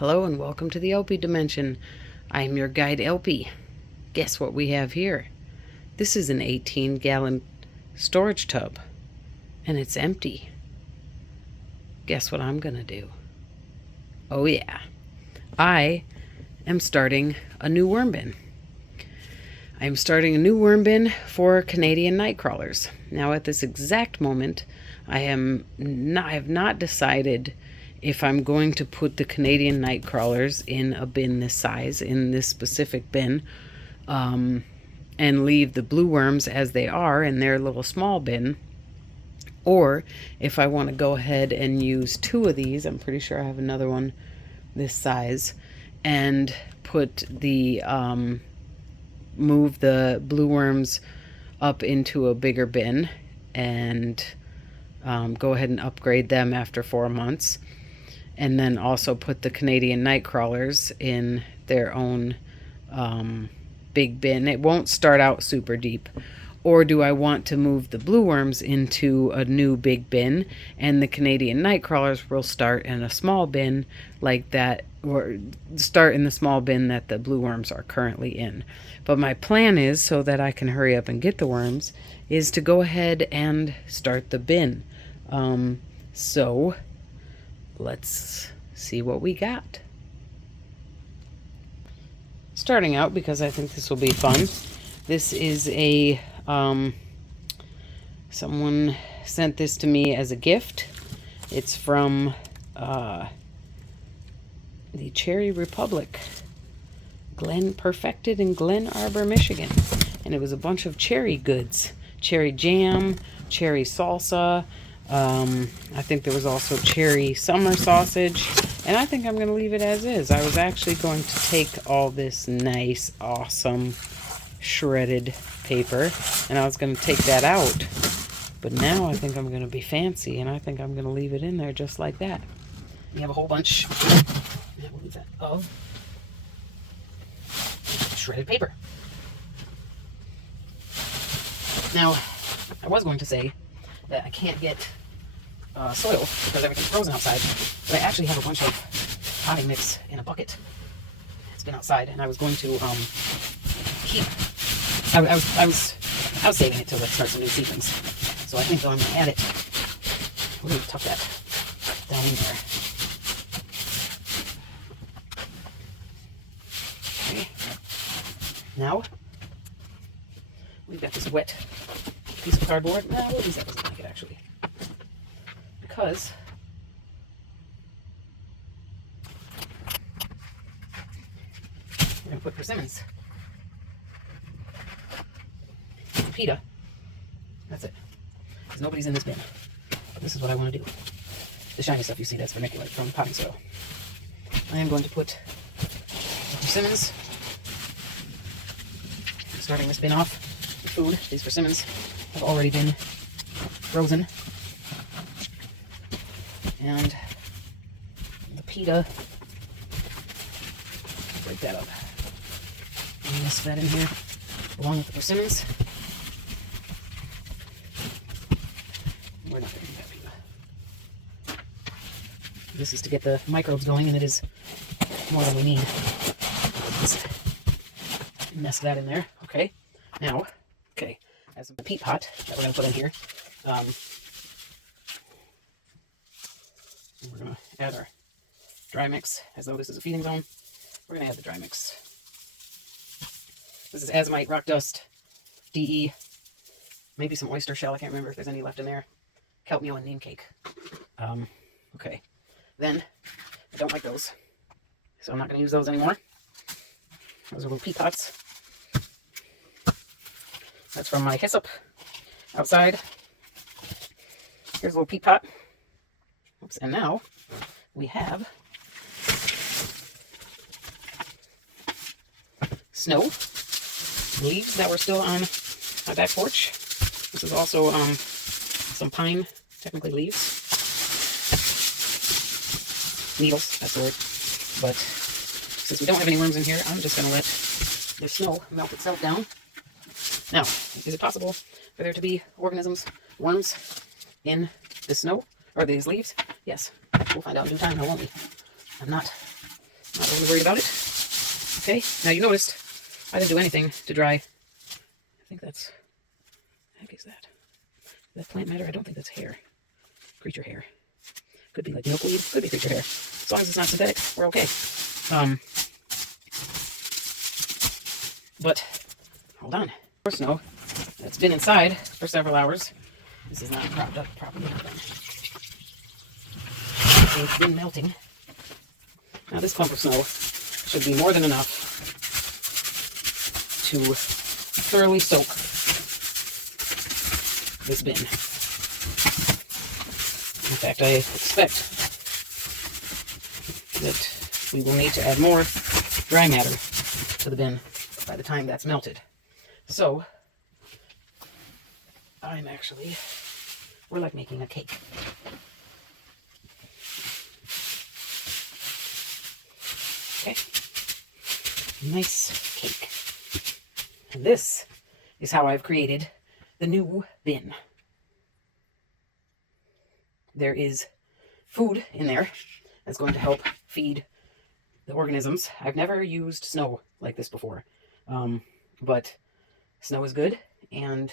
Hello and welcome to the theElpyDimension. I am your guide Elpy. Guess what we have here? This is an 18-gallon storage tub and it's empty. Guess what I'm gonna do? Oh yeah, I am starting a new worm bin. I'm starting a new worm bin for Canadian Nightcrawlers. Now at this exact moment, I have not decided if I'm going to put the Canadian Nightcrawlers in a bin this size, in this specific bin, and leave the blue worms as they are in their little small bin, or if I want to go ahead and use two of these. I'm pretty sure I have another one this size, and put the move the blue worms up into a bigger bin and go ahead and upgrade them after 4 months, and then also put the Canadian Nightcrawlers in their own big bin. It won't start out super deep. Or do I want to move the blue worms into a new big bin and the Canadian Nightcrawlers will start in a small bin like that, or start in the small bin that the blue worms are currently in? But my plan is, so that I can hurry up and get the worms, is to go ahead and start the bin. So let's see what we got. Starting out, because I think this will be fun, this is a someone sent this to me as a gift. It's from the Cherry Republic, perfected in Glen Arbor, Michigan. And it was a bunch of cherry goods. Cherry jam, cherry salsa. I think there was also cherry summer sausage. And I think I'm going to leave it as is. I was actually going to take all this nice, awesome, shredded paper, and I was going to take that out. But now I think I'm going to be fancy, and I think I'm going to leave it in there just like that. We have a whole bunch of shredded paper. Now, I was going to say that I can't get soil because everything's frozen outside, but I actually have a bunch of potting mix in a bucket. It's been outside, and I was going to keep. I was saving it till let's start some new seedlings. So I think though I'm going to add it. We're going to tuck that down in there. Okay. Now we've got this wet piece of cardboard. No, at least that doesn't like it actually, because we're going to put persimmons. Pita. That's it. Because nobody's in this bin. But this is what I want to do. The shiny stuff you see, that's vermiculite from potting soil. I am going to put persimmons. I'm starting this bin off with food. These persimmons have already been frozen. And the pita, break that up. And mix that in here along with the persimmons. We're not going to do that pita. This is to get the microbes going, and it is more than we need. Just mess that in there. Okay. Now, as a peat pot that we're going to put in here, we're going to add our dry mix, as though this is a feeding zone. We're going to add the dry mix. This is azomite, rock dust, DE, maybe some oyster shell. I can't remember if there's any left in there. Kelp meal and neem cake. Okay. Then, I don't like those, so I'm not going to use those anymore. Those are little peat pots. That's from my hyssop outside. Here's a little peat pot. Oops, and now we have snow leaves that were still on my back porch. This is also some pine, technically leaves. Needles, that's the word. But since we don't have any worms in here, I'm just going to let the snow melt itself down. Now, is it possible for there to be organisms, worms, in the snow, or these leaves? Yes. We'll find out in due time, won't we? I'm not Not overly worried about it. Okay, now you noticed I didn't do anything to dry. I think that's, what the heck is that? Is that plant matter? I don't think that's hair. Creature hair. Could be like milkweed. Could be creature hair. As long as it's not synthetic, we're okay. But hold on. More snow that's been inside for several hours. This is not propped up properly. It's been melting. Now this clump of snow should be more than enough to thoroughly soak this bin. In fact, I expect that we will need to add more dry matter to the bin by the time that's melted. So, we're like making a cake. Okay, nice cake. And this is how I've created the new bin. There is food in there that's going to help feed the organisms. I've never used snow like this before, but snow is good. And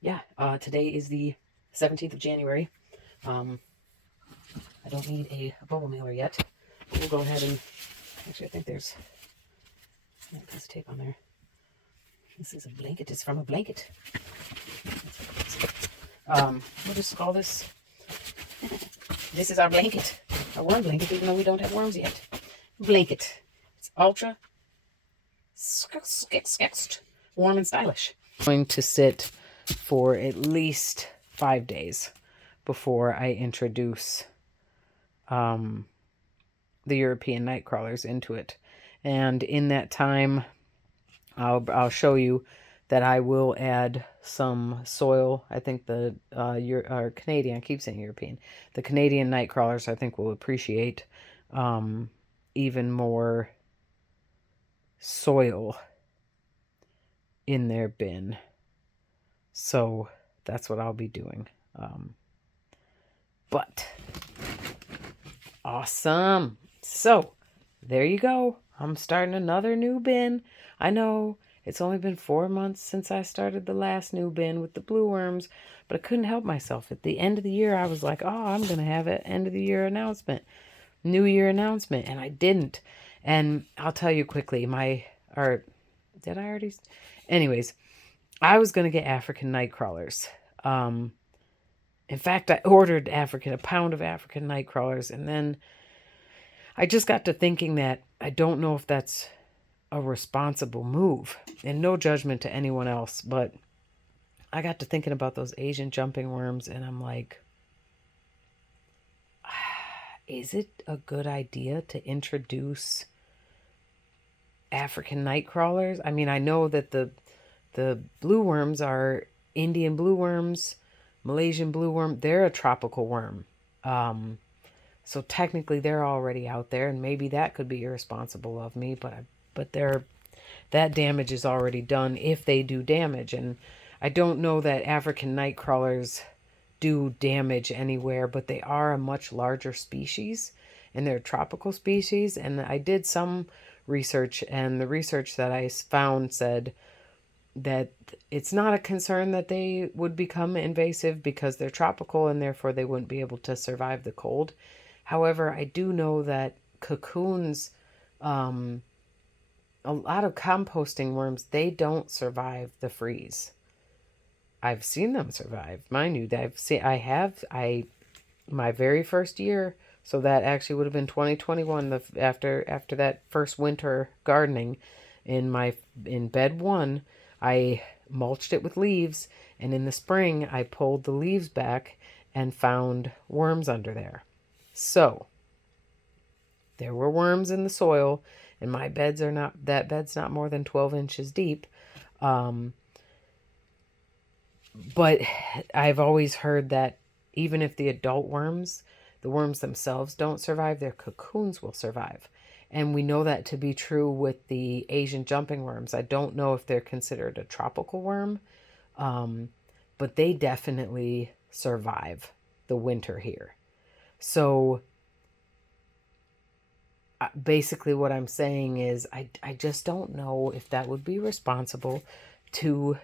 yeah, today is the 17th of January. I don't need a bubble mailer yet, but we'll go ahead and, actually I think there's a piece of tape on there. This is a blanket. It's from a blanket. We'll just call this, this is our blanket. Our worm blanket, even though we don't have worms yet. Blanket. It's ultra warm and stylish. I'm going to sit for at least 5 days before I introduce the European Nightcrawlers into it. And in that time, I'll show you that I will add some soil. I think the our Canadian, I keep saying European, the Canadian Nightcrawlers I think will appreciate even more soil in their bin. So that's what I'll be doing. But awesome. So there you go. I'm starting another new bin. I know it's only been 4 months since I started the last new bin with the blue worms, but I couldn't help myself. At the end of the year, I was like, oh, I'm going to have an end of the year announcement, New Year announcement, and I didn't. And I'll tell you quickly, did I already? Anyways, I was going to get African Nightcrawlers. In fact, I ordered a pound of African Nightcrawlers, and then I just got to thinking that I don't know if that's a responsible move, and no judgment to anyone else, but I got to thinking about those Asian jumping worms, and I'm like, is it a good idea to introduce African Nightcrawlers? I mean, I know that the blue worms are Indian blue worms, Malaysian blue worm. They're a tropical worm. So technically they're already out there, and maybe that could be irresponsible of me, but that damage is already done if they do damage. And I don't know that African Nightcrawlers do damage anywhere, but they are a much larger species, and they're a tropical species. And I did some research, and the research that I found said that it's not a concern that they would become invasive because they're tropical and therefore they wouldn't be able to survive the cold. However, I do know that cocoons, a lot of composting worms, they don't survive the freeze. I've seen them survive. Mind you, my very first year, so that actually would have been 2021, after that first winter gardening, in bed 1, I mulched it with leaves, and in the spring I pulled the leaves back and found worms under there. So there were worms in the soil, and that bed's not more than 12 inches deep. But I've always heard that even if the adult worms, the worms themselves don't survive, their cocoons will survive. And we know that to be true with the Asian jumping worms. I don't know if they're considered a tropical worm, but they definitely survive the winter here. So basically what I'm saying is I just don't know if that would be responsible to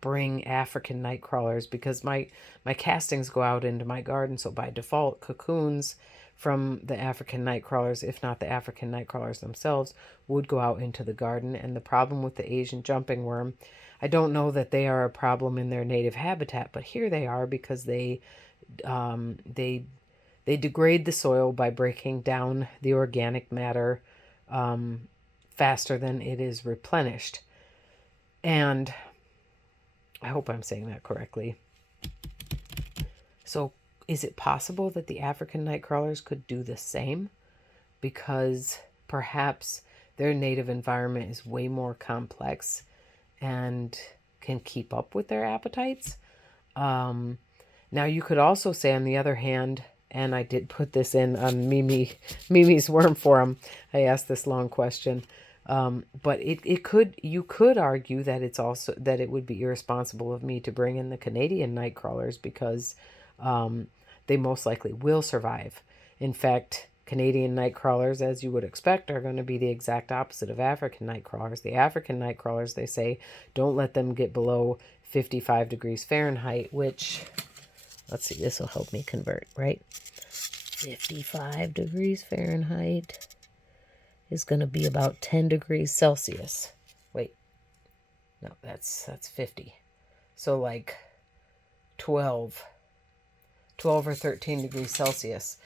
bring African night crawlers, because my castings go out into my garden, so by default cocoons from the African night crawlers, if not the African night crawlers themselves, would go out into the garden. And the problem with the Asian jumping worm, I don't know that they are a problem in their native habitat, but here they are, because they degrade the soil by breaking down the organic matter faster than it is replenished. And I hope I'm saying that correctly. So is it possible that the African night crawlers could do the same? Because perhaps their native environment is way more complex and can keep up with their appetites. Now you could also say, on the other hand, and I did put this in on Mimi's Worm Forum, I asked this long question. But you could argue that it's also, that it would be irresponsible of me to bring in the Canadian night crawlers, because they most likely will survive. In fact, Canadian night crawlers, as you would expect, are going to be the exact opposite of African night crawlers. The African night crawlers, they say, don't let them get below 55 degrees Fahrenheit, which, let's see, this will help me convert, right? 55 degrees Fahrenheit is going to be about 10 degrees Celsius. Wait, no, that's 50. So like 12 or 13 degrees Celsius.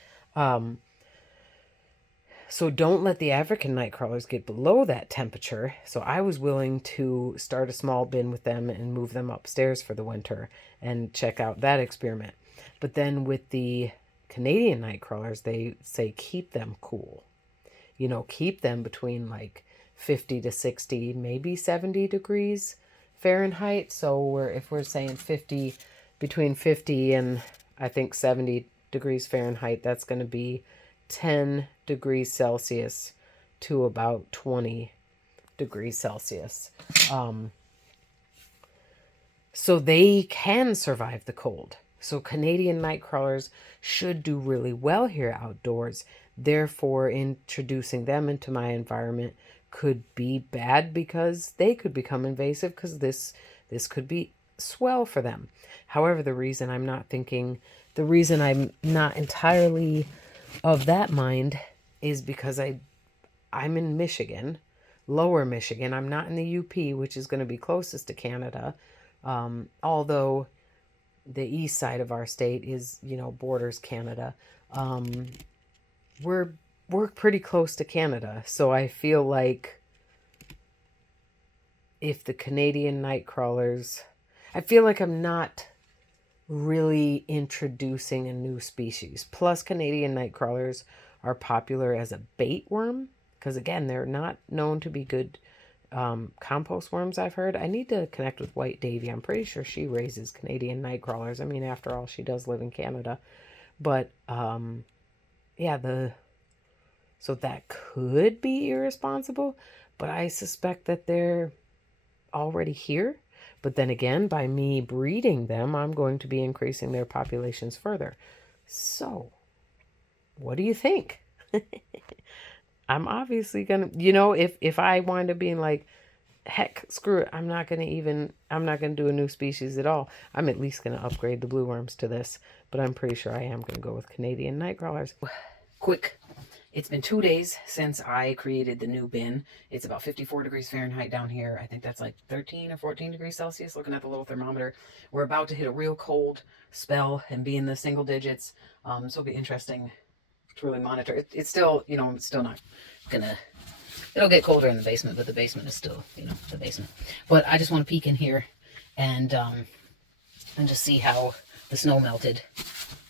So don't let the African night crawlers get below that temperature. So I was willing to start a small bin with them and move them upstairs for the winter and check out that experiment. But then with the Canadian night crawlers, they say keep them cool. You know, keep them between like 50 to 60, maybe 70 degrees Fahrenheit. So if we're saying between 50 and I think 70 degrees Fahrenheit, that's going to be 10 degrees Celsius to about 20 degrees Celsius. So they can survive the cold. So Canadian night crawlers should do really well here outdoors. Therefore, introducing them into my environment could be bad, because they could become invasive, because this could be swell for them. However, the reason I'm not entirely of that mind is because I'm in Michigan, lower Michigan. I'm not in the UP, which is going to be closest to Canada. Although the east side of our state is, borders Canada. We're pretty close to Canada. So I feel like if the Canadian night crawlers, I feel like I'm not really introducing a new species. Plus, Canadian night crawlers are popular as a bait worm, because again, they're not known to be good compost worms, I've heard. I need to connect with White Davy. I'm pretty sure she raises Canadian night crawlers. I mean, after all, she does live in Canada. But so that could be irresponsible, but I suspect that they're already here. But then again, by me breeding them, I'm going to be increasing their populations further. So, what do you think? I'm obviously going to, if I wind up being like, heck, screw it, I'm not going to do a new species at all. I'm at least going to upgrade the blue worms to this, but I'm pretty sure I am going to go with Canadian night crawlers. Quick. It's been 2 days since I created the new bin. It's about 54 degrees Fahrenheit down here. I think that's like 13 or 14 degrees Celsius, looking at the little thermometer. We're about to hit a real cold spell and be in the single digits. So it'll be interesting to really monitor. It's still, it's still not gonna, it'll get colder in the basement, but the basement is still, the basement. But I just want to peek in here and just see how the snow melted.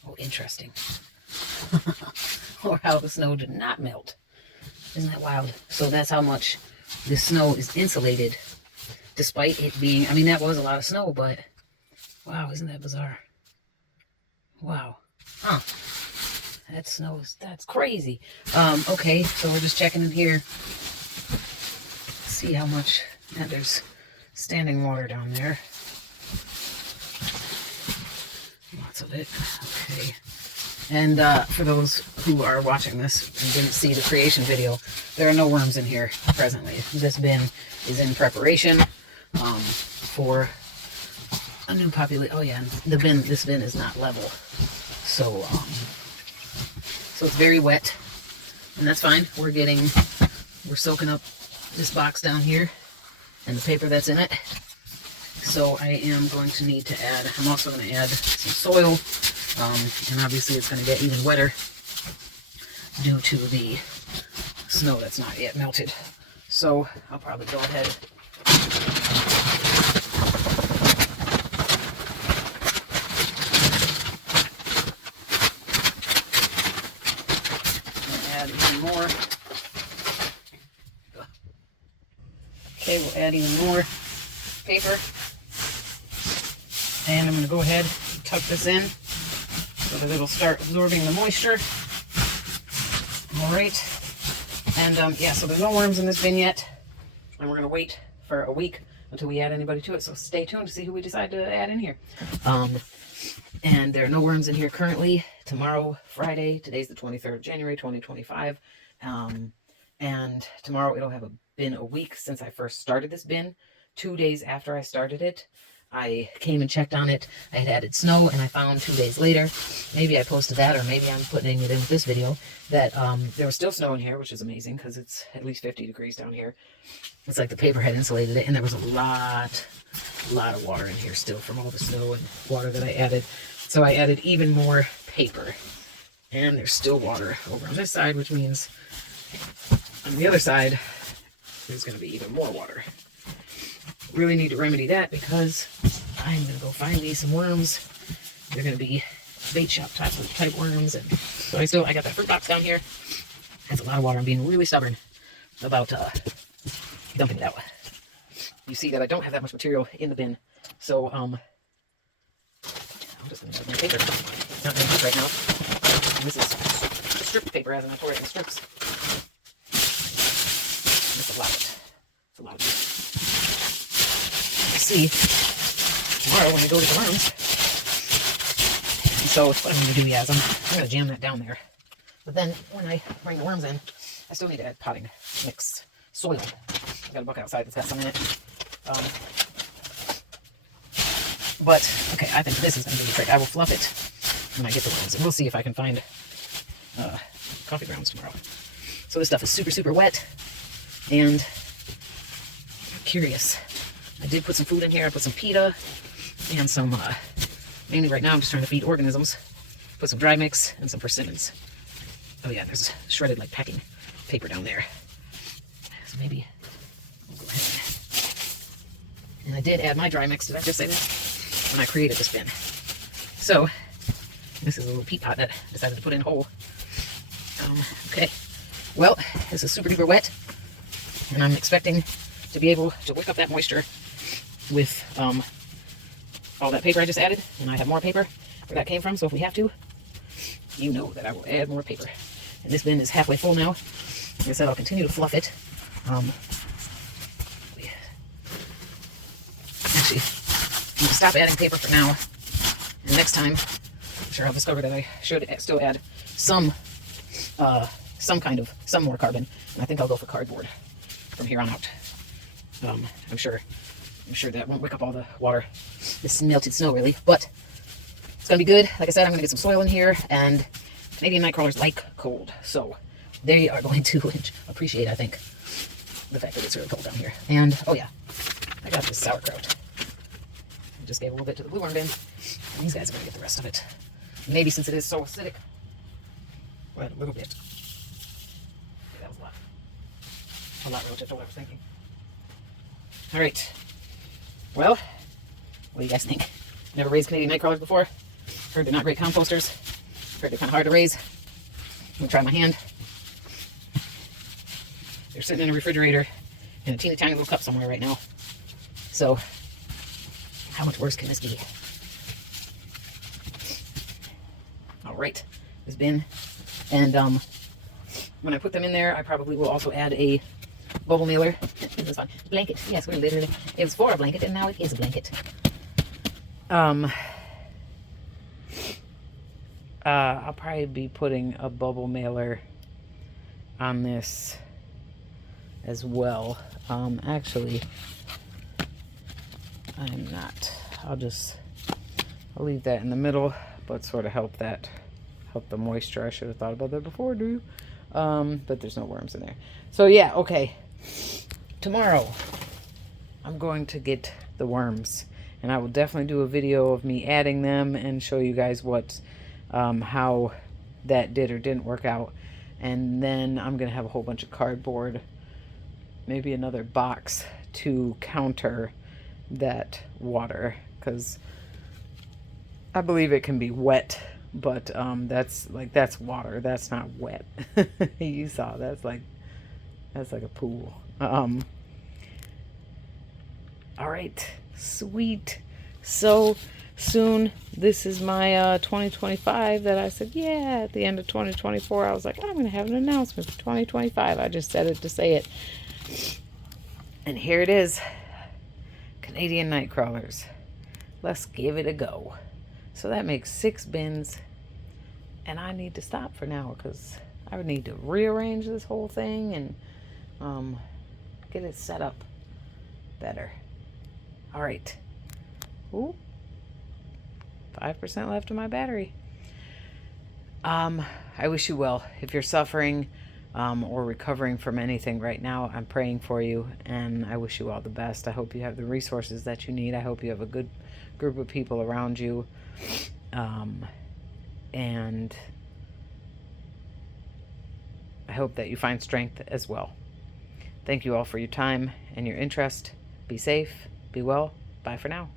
Oh, interesting. Or how the snow did not melt. Isn't that wild? So that's how much the snow is insulated, despite it being, I mean, that was a lot of snow, but wow, isn't that bizarre? Wow. Huh. That snow that's crazy. Okay, so we're just checking in here. See how much, there's standing water down there. Lots of it. Okay. And for those who are watching this and didn't see the creation video, there are no worms in here presently. This bin is in preparation for a new population. Oh yeah, and this bin is not level, so it's very wet, and that's fine. We're soaking up this box down here and the paper that's in it. So I am going to need to add, I'm also going to add some soil, and obviously it's going to get even wetter due to the snow that's not yet melted. So I'll probably go ahead and add even more. Okay, we'll add even more paper. And I'm going to go ahead and tuck this in so that it'll start absorbing the moisture. All right. And yeah, so there's no worms in this bin yet. And we're going to wait for a week until we add anybody to it. So stay tuned to see who we decide to add in here. And there are no worms in here currently. Tomorrow, Friday, today's the 23rd of January, 2025. And tomorrow it'll have been a week since I first started this bin. 2 days after I started it, I came and checked on it. I had added snow, and I found 2 days later, maybe I posted that, or maybe I'm putting it in with this video, that there was still snow in here, which is amazing because it's at least 50 degrees down here. It's like the paper had insulated it, and there was a lot of water in here still from all the snow and water that I added. So I added even more paper, and there's still water over on this side, which means on the other side, there's going to be even more water. Really need to remedy that because I'm going to go find me some worms. They're going to be bait shop type worms. And so I got that fruit box down here. Has a lot of water. I'm being really stubborn about dumping it out. You see that I don't have that much material in the bin. So I'm just going to have my paper. It's not very much right now. And this is stripped paper as in I tore it in strips. That's a lot of it. It's a lot of it. See tomorrow when I go to the worms. And so what I'm going to do is I'm going to jam that down there. But then when I bring the worms in, I still need to add potting mix soil. I've got a bucket outside that's got some in it. But okay, I think this is going to be the trick. I will fluff it when I get the worms, and we'll see if I can find coffee grounds tomorrow. So this stuff is super wet, and I'm curious. I did put some food in here. I put some pita and some, mainly right now I'm just trying to feed organisms. Put some dry mix and some persimmons. Oh yeah, there's shredded like packing paper down there. So maybe we'll go ahead. And I did add my dry mix, did I just say that? When I created this bin. So, this is a little peat pot that I decided to put in whole. Okay, well, this is super duper wet. And I'm expecting to be able to wick up that moisture with all that paper I just added, and I have more paper where that came from, so if we have to, you know that I will add more paper. And this bin is halfway full now. Like I said, I'll continue to fluff it. Actually, I'm going to stop adding paper for now, and next time, I'm sure I'll discover that I should still add some more carbon, and I think I'll go for cardboard from here on out. I'm sure that won't wick up all the water, this melted snow really, but it's gonna be good. Like I said, I'm gonna get some soil in here, and Canadian Nightcrawlers like cold, so they are going to appreciate, I think, the fact that it's really cold down here. And oh yeah, I got this sauerkraut. I just gave a little bit to the blue worm bin, and these guys are gonna get the rest of it. Maybe since it is so acidic, we'll add a little bit. Okay, that was a lot relative to what I was thinking. All right. Well, what do you guys think? Never raised Canadian Nightcrawlers before. Heard they're not great composters. Heard they're kind of hard to raise. I'm gonna try my hand. They're sitting in a refrigerator in a teeny tiny little cup somewhere right now. So, how much worse can this be? All right, this bin. And when I put them in there, I probably will also add a bubble mailer. This is fun. Blanket. Yes, we're literally. It was for a blanket, and now it is a blanket. I'll probably be putting a bubble mailer on this as well. Actually, I'm not. I'll leave that in the middle, but sort of help the moisture. I should have thought about that before, but there's no worms in there. So yeah, okay. Tomorrow, I'm going to get the worms, and I will definitely do a video of me adding them and show you guys how that did or didn't work out. And then I'm gonna have a whole bunch of cardboard, maybe another box to counter that water, because I believe it can be wet, but that's water. That's not wet. You saw that's like a pool. All right, sweet. So soon, this is my 2025 that I said, yeah, at the end of 2024, I was like, I'm going to have an announcement for 2025. I just said it to say it. And here it is. Canadian Nightcrawlers. Let's give it a go. So that makes 6 bins. And I need to stop for now because I would need to rearrange this whole thing and get it set up better. All right. Ooh. 5% left of my battery. I wish you well. If you're suffering or recovering from anything right now, I'm praying for you, and I wish you all the best. I hope you have the resources that you need. I hope you have a good group of people around you. And I hope that you find strength as well. Thank you all for your time and your interest. Be safe. Be well. Bye for now.